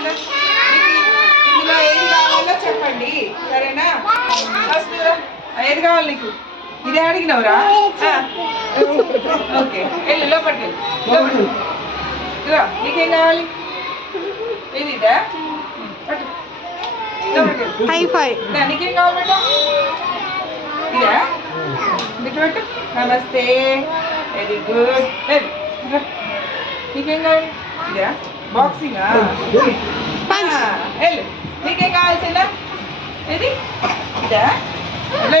ఇందులో ఏది కావాలో చెప్పండి, సరేనా? ఫస్ట్ ఏది కావాలి నీకు? ఇదే అడిగినవురా? ఓకే, వెళ్ళు లోపలికి వెళ్ళు. ఇదిగో నీకేం కావాలి? ఇది ఇదా? హైఫై. నీకేం కావాలి బెట్ట? ఇదా? బిట్టు పెట్టు. నమస్తే, వెరీ గుడ్. నీకేం కావాలి? ఇదా? బాక్సింగా? వెళ్ళు. నీకేం కావాల్సిందా? ఇది ఇదా?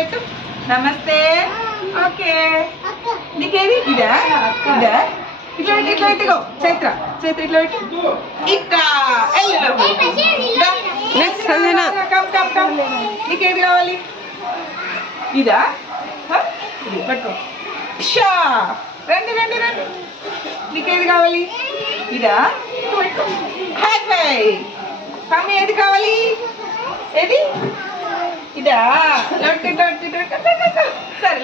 ఇటు. నమస్తే, ఓకే. నీకేది? ఇదా? ఇదా? ఇట్లా పెట్టి ఇట్లా పెట్టుకో. చైత్ర చైత్ర ఇట్లా పెట్టు. ఇట్లా వెళ్ళు. Come come. నీకేది కావాలి? ఇదా? ఇది పట్టుకో. షా, రండి రండి రండి. నీకేది కావాలి? ఇదా? హ్యాపీ. కమ్మి ఏది కావాలి? ఏది? ఇదా? సరే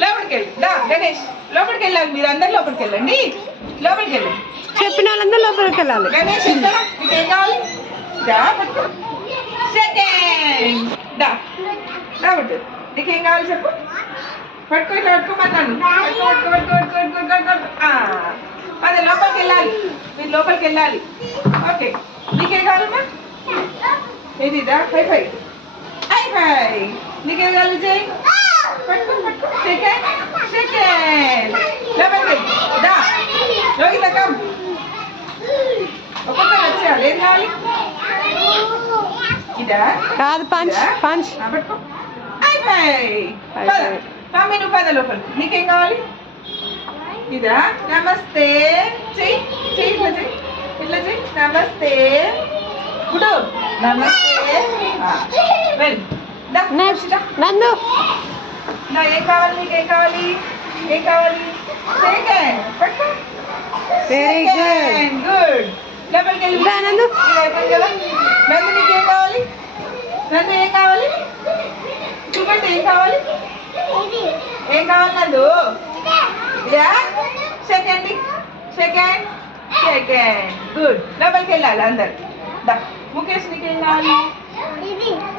లోపలికి వెళ్ళి దా గణేష్, లోపలికి వెళ్ళాలి. మీరు అందరు లోపలికి వెళ్ళండి. లోపలికి వెళ్ళండి. చెప్పిన వాళ్ళందరూ లోపలికి వెళ్ళాలి. గణేష్ ఎక్కడ? నీకేం కావాలి? దా పట్టుకో. సెకండ్ దా పట్టు. నీకేం కావాలి చెప్పు. పట్టుకో ఇట్లా పట్టుకోమన్నాను. అదే లోపలికి వెళ్ళాలి. మీరు లోపలికి వెళ్ళాలి. ఓకే, నీకేం కావాలమ్మా? ఏది ఇదా? హైఫై. హైఫై. నీకేం కావాలి విజయ్? పట్టుకో పట్టుకో. Second second. లోపలికి వెళ్ళి దా రోహిత కమ్. ఒక్కొక్కరు వచ్చేయాలి. ఏం కావాలి? ఇదా? కాదు, పంచ్ పంచ్. పట్టుకో. హైఫై. మమ్మీ నువ్వు పద లోపలికి. నీకేం కావాలి? ఇదా? నమస్తే. చెయ్యి చెయ్యి ఇట్లా చెయ్యి ఇట్లా చెయ్యి. నమస్తే. గుడ్. నమస్తే. వెల్ నెక్స్ట్ నందు. ఏం కావాలి? నీకేం కావాలి? ఏం కావాలి? సెకండ్. పట్టుకో. Very good. గుడ్. లోపలికి వెళ్ళి నందు. కదా. నందు నీకేం కావాలి? నందు ఏం కావాలి? చూపండి ఏం కావాలి? ఏం కావాలి నందు? ఇదా? Second second second. గుడ్. లోపలికి వెళ్ళాలి అందరు. దా ముఖేష్ నీకేం కావాలి?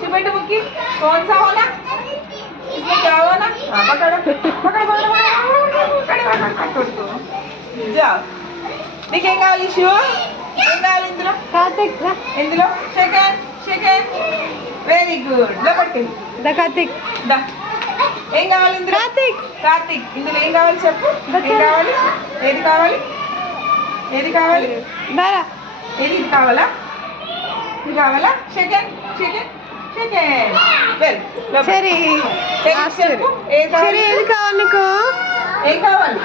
చూపెట్టు ముక్కి. కौन सा होना? इसमें क्या होना? पकड़ो पकड़ो पकड़ो. जाओ. నీకేం కావాలి? షూ ఏం కావాలి ఇందులో? కార్తిక్. ఇందులో సెకండ్ సెకండ్. Very good. లోపలికి ద కార్తిక్. దా ఏం కావాలి ఇందులో? కార్తిక్. కార్తిక్ ఇందులో ఏం కావాలి చెప్పు. ఏం కావాలి? ఏది కావాలి? ఏది కావాలి? దారా. ఏది? ఇది కావాలా? ఇది కావాలా? Second second second. వెల్ సరే చెప్పు. సరే ఏది కావాలి నీకు? ఏం కావాలి?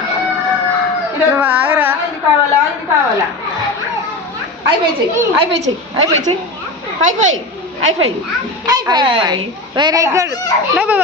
నువ్వు ఆగరా. ఇది కావాలా? ఇది కావాలా? అయిపోయి చెయ్యి అయిపోయి చెయ్యి అయిపోయి చెయ్యి. High five high five high five. Very good. లోపల